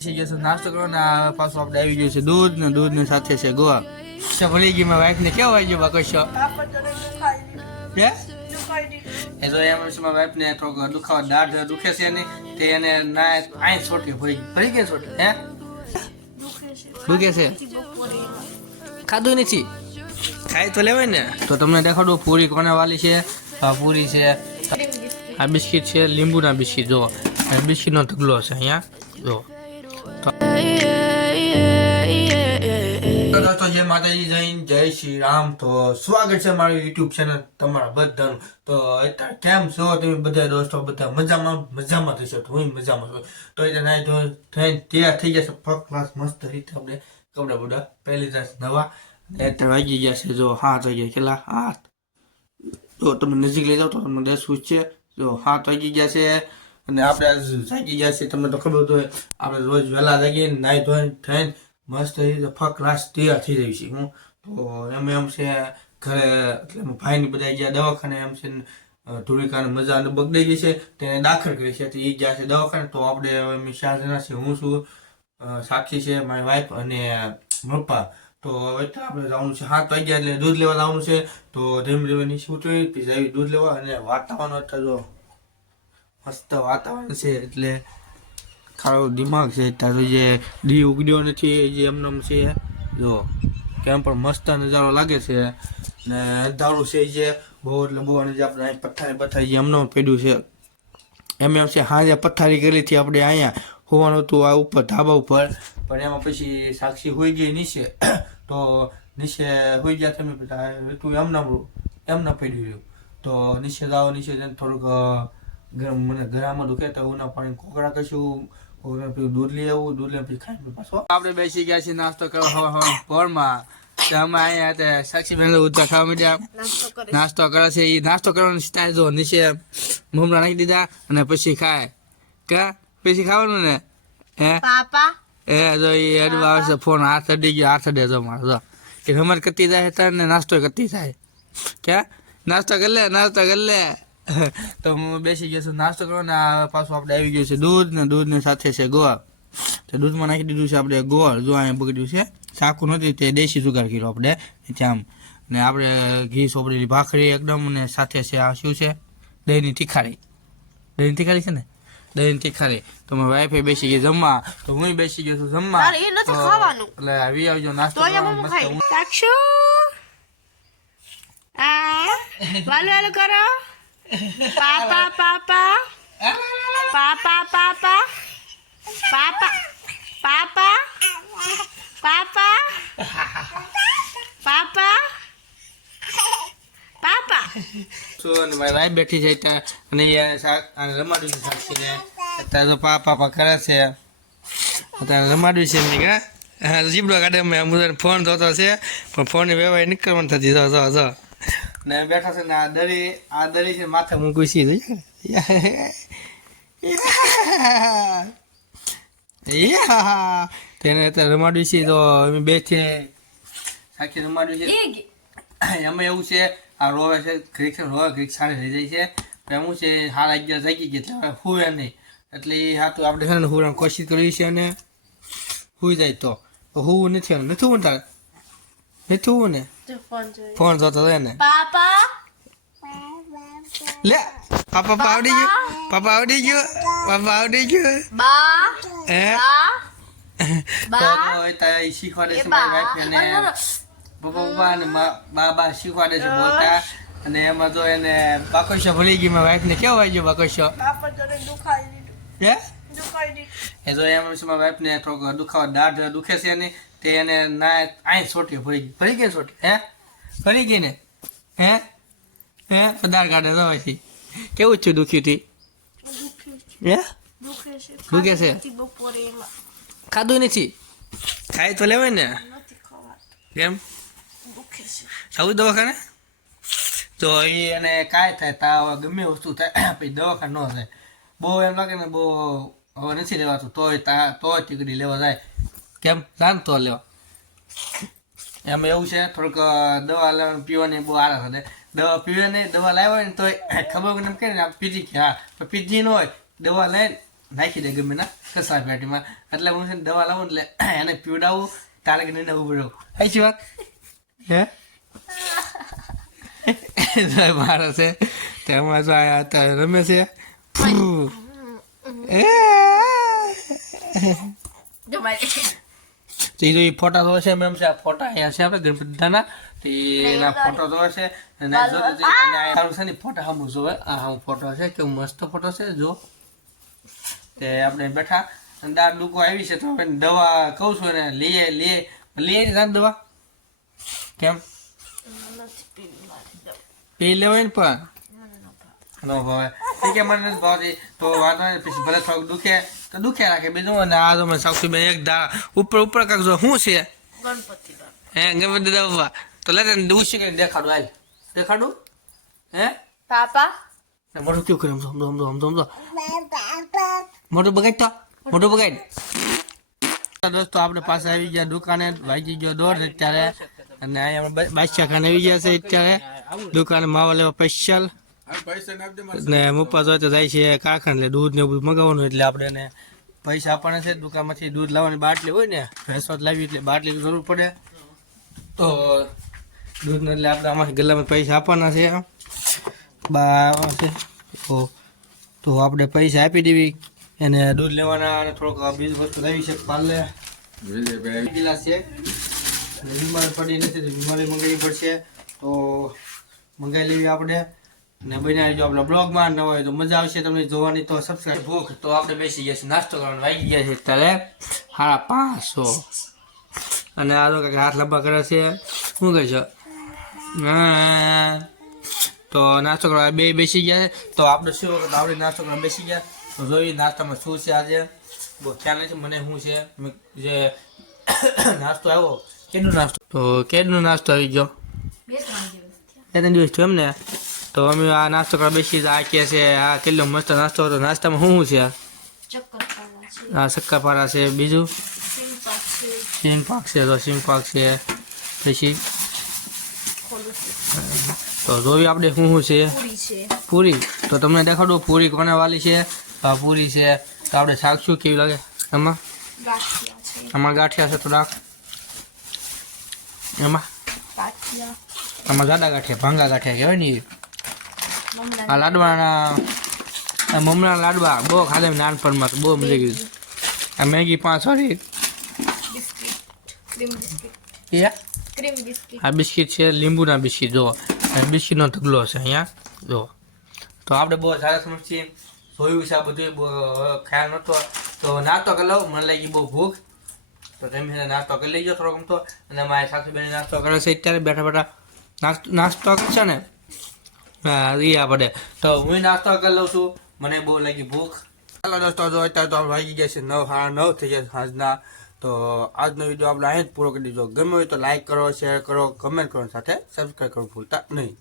થઈ ગયો નાસ્તો કરો ને આ પાછું આપણે આવી ગયું છે દૂધ ને દૂધ ને સાથે છે ગોવા. ભૂલી ગઈ મારી વાઈફ ને કેવો આવી ગયો બાકો છો? હે? એ તો એમ છે, મારી વાઈફ ને થોડોક દુખાવા દાઢ દુખે છે ને તે એને ના આઈ છોટી ભરી ભરી ગઈ છોટી હે? દુખે છે. ખાધું નથી? ખાઈ તો લેવાય ને. તો તમને દેખાડું, પૂરી કોને વાલી છે? આ પૂરી છે. આ બિસ્કિટ છે, લીંબુના બિસ્કિટ જો આ બિસ્કિટનો ઢગલો છે અહીંયા જો તો જય માતાજી હિન્દ, જય શ્રી રામ. તો સ્વાગત છે મારી યુટ્યુબ ચેનલ તમારા બધાનું. તો અત્યારે કેમ છો? તમે બધા દોસ્તો બધા મજામાં? મજામાં થશો તો હું મજામાં છું? તો એટલે નાઈ ધોઈ થઈને તૈયાર થઈ જશે ફર્સ્ટ ક્લાસ મસ્ત રીતે આપણે કપડા બધા પહેલી દસ નવા. અત્યારે વાગી ગયા છે જો હાથ વાગી ગયા કેટલા? હાથ જો તમે નજીક લઈ જાઓ તો તમને દસ છે જો હાથ વાગી ગયા છે. અને આપણે આજ જાગી ગયા છે તમને તો ખબર તો આપણે રોજ વહેલા જાગીએ નાઈ ધોઈને થઈને મસ્ત રીતે ફક લાસ્ટ તૈયાર થઈ રહી છે હું તો એમ એમ છે, ઘરે એટલે ભાઈને બધા ગયા દવાખાને, એમ છે ધૂળિકાને મજા અને બગડી ગઈ છે. તેને દાખલ કરી છે. એ ગયા છે દવાખાને. તો આપણે હવે જણા છે હું છું સાક્ષી છે, મારી વાઈફ અને મપ્પા. તો હવે આપણે જવાનું છે. સાત વાગ્યા એટલે દૂધ લેવા જવાનું છે. તો ધીમે ધીમે નીચે ઉતરી, પછી દૂધ લેવા અને વાતાવરણ અત્યારે જો મસ્ત વાતાવરણ છે એટલે ખારો દિમાગ છે. તારો જે દી ઉગડ્યો નથી જે એમનેમ છે, જો કેમ પણ મસ્ત નજારો લાગે છે. ને અંધારું છે જે, બહુ એટલે બહુ અને આપણે અહીં પથ્થારી પથ્થારી એમનો પડ્યું છે. એમ એમ છે, હાજે પથ્થારી કરી હતી આપણે અહીંયા હોવાનું હતું આ ઉપર, ધાબા ઉપર. પણ એમાં પછી સાક્ષી હોઈ ગઈ નીચે. તો નીચે હોઈ ગયા તમે તું એમના એમના પડ્યું. રહ્યું તો નીચે જાઓ, નીચે થોડુંક મને ગરામાં દુખે તો ઉના પાણી કોકડા કશું કોકડા પછી દૂધ લઈ આવું દૂધ લઈને પછી ખાઈ પાછો. આપણે બેસી ગયા છીએ નાસ્તો કરવા હવા હવા પોરમાં અમે અહીંયા તે સાક્ષી બેન ઉધા ખાવા માંડ્યા. નાસ્તો કરે છે એ નાસ્તો કરવાની સ્ટાઇલ જો નીચે મમરા નાખી દીધા અને પછી ખાય. કે? પછી ખાવાનું ને? હે? પાપા? એ જો એ એડવા આવે છે ફોન હાથ અડી ગયો હાથ અડે જો મારો જો. કે રમત કરતી જાય ને નાસ્તો કરતી થાય કે? નાસ્તો કરી લે નાસ્તો કરી લે. તો હું બેસી ગયો છું નાસ્તો કરો ને પાછું આપણે આવી ગયું છે દૂધ ને દૂધ ને સાથે છે ગોળ. તો દૂધમાં નાખી દીધું છે આપણે ગોળ જો અહીંયા બગડ્યું છે. સાકું નથી તે દેશી જુગાર કર્યો આપણે ત્યાં ને આપણે ઘી સોપડેલી ભાખરી એકદમ ને સાથે છે આ શું છે? દહીંની તીખારી. દહીં તીખારી છે ને? દહીં તીખારી. તો મારી વાઈફે બેસી ગઈ જમવા. તો હું બેસી ગયો છું જમવા. એટલે આવી આવજો નાસ્તો વાલું વાલું કરો. પાપા પાપા પાપા પાપા પાપા પાપા પાપા પાપા પાપા અને મારી વાઈફ બેઠી છે ત્યાં અને શાક રમાડ્યું છે સાક્ષીને અત્યારે તો પા પાપા કરે છે. અત્યારે રમાડ્યું છે એમને કે જીબડો કાઢે મેં મુદ્દા ફોન જોતો છે, પણ ફોનની વ્યવહાર નીકળવાનું થતી. જો જો. ને બેઠા છે ને આ દરી આ દરી છે માથે મૂકું છીએ યા તેને અત્યારે રમાડ્યું છે તો અમે બે છે. સાખી રમાડ્યું છે. એમાં એવું છે આ રોવે છે છે રોવે ઘડીક સારી થઈ જાય છે. એમ છે હાલ અગિયાર જાગી ગઈ એટલે હવે નહીં. એટલે એ હાથું આપણે છે ને હુવાની કોશિશ કરવી છે અને હુઈ જાય તો. હું હુવું નથી. નથી હું તારે? નથી તું ને? ફોન જોતો હતો ને. પાપા? લે પાપા આવડી ગયો. પાપા આવડી ગયો. પાપા આવડી ગયો. બા? હે? બા? તો તારે શીખવાડે છે મારી વાઈફ ને પપ્પા પપ્પા અને મા- બા બા શીખવાડે છે બોલતા. અને એમાં તો એને બાકોશો ભૂલી ગઈ મારી વાઈફને કેવો વાગ્યો બાકોશો હે? એ તો એમ મારા વાઈફને થોડોક દુખાવો દાઢ દુખે છે ને તે એને ના આઈ છોટી ભરી ગઈ ભરી ગઈ છોટી હે? ભરી ગઈ ને? હે? હે? પદાર કાઢે તો પછી. કેવું છે દુખ્યું હતી હે? દુખે છે. ખાધું નથી ખાઈ તો લેવાય ને? કેમ? દુખે દવાખાને? તો એ એને કાંઈ થાય તાવ ગમે વસ્તુ થાય પછી દવાખાને ન થાય બહુ એમ લાગે ને બહુ હવે નથી લેવાતું, તોય તા, તોય ટીકડી લેવા જાય. કેમ? જાણ તો લેવા. એમ એવું છે, થોડુંક દવા લેવાની, પીવાની બહુ આળસ હતી દવા પીવે નહીં, દવા લાવ્યા હોય ને તોય ખબર એમ કે ને પીધી કે, હા. તો પીધી ન હોય, દવા લઈને નાખી દે ગમે ના કસા પેટીમાં. એટલે હું છે ને દવા લાવું એટલે એને પીવડાવું, તારે કે નહીં ઉભું રહું હાચી વાત? હે? મારા છે. તેમાં જો આ રમે છે. તો એ જો એ ફોટા તો છે મેમ છે આ ફોટા અહીંયા છે આપણે ગણપતિ દાદાના તે એના ફોટો તો છે અને તારું છે ને ફોટા હમ જોવે. આ હમ ફોટો છે કેવું મસ્ત ફોટો છે જો. તે આપણે બેઠા. અને દાર ડૂકો આવી છે તો હવે દવા કહું છું એને લઈએ લઈએ. લઈએ ને દાદ દવા? કેમ. પી લેવાય ને પણ. ન ભાવે. ઠીક છે મને નથી ભાવતી. તો વાંધો નહીં પછી ભલે થોડુંક દુખે. તો દુખે રાખે બીજું અને આ તો મને સાક્ષી બેન એક દા ઉપર ઉપર કાંક જો શું છે? ગણપતિ હે ગણપતિ તે તો લે તને દૂધ છે દેખાડું હાલ. દેખાડું? હે? પાપા? મોઢું કેવું કર્યું? સમજો સમજો સમજો સમજો મોટું બગાડ તો. મોટું બગાડ. દોસ્તો આપણે પાસે આવી ગયા દુકાને. વાગી ગયો દોઢ અત્યારે. અને અહીંયા બાદશાહ ખાન આવી ગયા છે અત્યારે. દુકાને માવા લેવા સ્પેશિયલ ને મુપ્પા તો જાય છે કારખાને એટલે દૂધ ને બધું મગાવવાનું એટલે આપણે એને પૈસા આપવાના છે દુકાનમાંથી દૂધ લાવવાની બાટલી હોય ને ભેંસો લાવી એટલે બાટલી જરૂર પડે. તો દૂધ એટલે આપણે આમાંથી ગલ્લામાં પૈસા આપવાના છે બા છે. તો તો આપણે પૈસા આપી દેવી. એને દૂધ લેવાના અને થોડોક બીજી વસ્તુ લાવી છે પાલે ગિલાસ છે. બીમાર બીમારી પડી નથી બીમારી મંગાવી પડશે. તો મંગાવી લેવી આપણે. ને બનાવી જો આપણા બ્લોગમાં. ન હોય તો મજા આવશે તમને જોવાની તો સબસ્ક્રાઈબ ભૂખ તો આપણે બેસી ગયા છે નાસ્તો કરવાનો વાગી ગયા છે ત્યારે સાડા પાંચસો. અને આ લોકો હાથ લાંબા કરે છે. શું કહે છે? તો નાસ્તો કરવા બે બેસી ગયા છે. તો આપણે શું વખત આપણે નાસ્તો કરવા બેસી ગયા? તો જોઈએ નાસ્તામાં શું છે આજે. બહુ ખ્યાલ નથી મને શું છે? જે નાસ્તો આવ્યો કેટલો નાસ્તો? તો કેટલો નાસ્તો આવી ગયો? બે ત્રણ દિવસ બે ત્રણ દિવસ થયો એમ ને તો અમે આ નાસ્તો કરવા બેસી આ કે છે આ કેટલો મસ્ત નાસ્તો હતો. નાસ્તામાં શું શું છે? આ શક્કરપારા છે. બીજું? સીમ પાક છે. તો સીમ પાક છે. પછી? તો જોઈએ આપણે શું શું છે? પૂરી તો તમને દેખાડું પૂરી કોને વાલી છે? આ પૂરી છે. તો આપણે શાક શું કેવી લાગે? એમાં? આમાં ગાંઠિયા છે થોડાક. એમાં? આમાં ગાડા ગાંઠિયા ભાંગા ગાંઠિયા કહેવાય ને આ લાડવાના મમરા લાડવા બહુ ખાધે નાનપણમાં તો બહુ મજા ગયું આ મેગી પાંચ વાળી આ બિસ્કિટ છે લીંબુના બિસ્કિટ જો બિસ્કિટનો ઢગલો છે અહીંયા જો તો આપણે બહુ સારા સમજીએ જોયું છે આ બધું બહુ ખ્યાલ નહોતો. તો નાસ્તો કરી લઉં મને લાગી બહુ ભૂખ. તો તમે ને નાસ્તો કરી લેજો થોડો ગમતો અને મારી સાસુબેન નાસ્તો કરે છે અત્યારે બેઠા બેઠા નાસ્તો નાસ્તો છે ને હા એ આપણે. તો હું નાસ્તો કરી લઉં છું. મને બહુ લાગી ભૂખ. ચાલો દોસ્તો, જો અત્યારે તો આપણે વાગી ગયા છે નવ સાડા નવ થઈ ગયા સાંજના. તો આજનો વીડિયો આપણે અહીં જ પૂરો કરી દીધો. ગમે હોય તો લાઇક કરો શેર કરો કમેન્ટ કરો, સાથે સબસ્ક્રાઈબ કરવું ભૂલતા નહીં.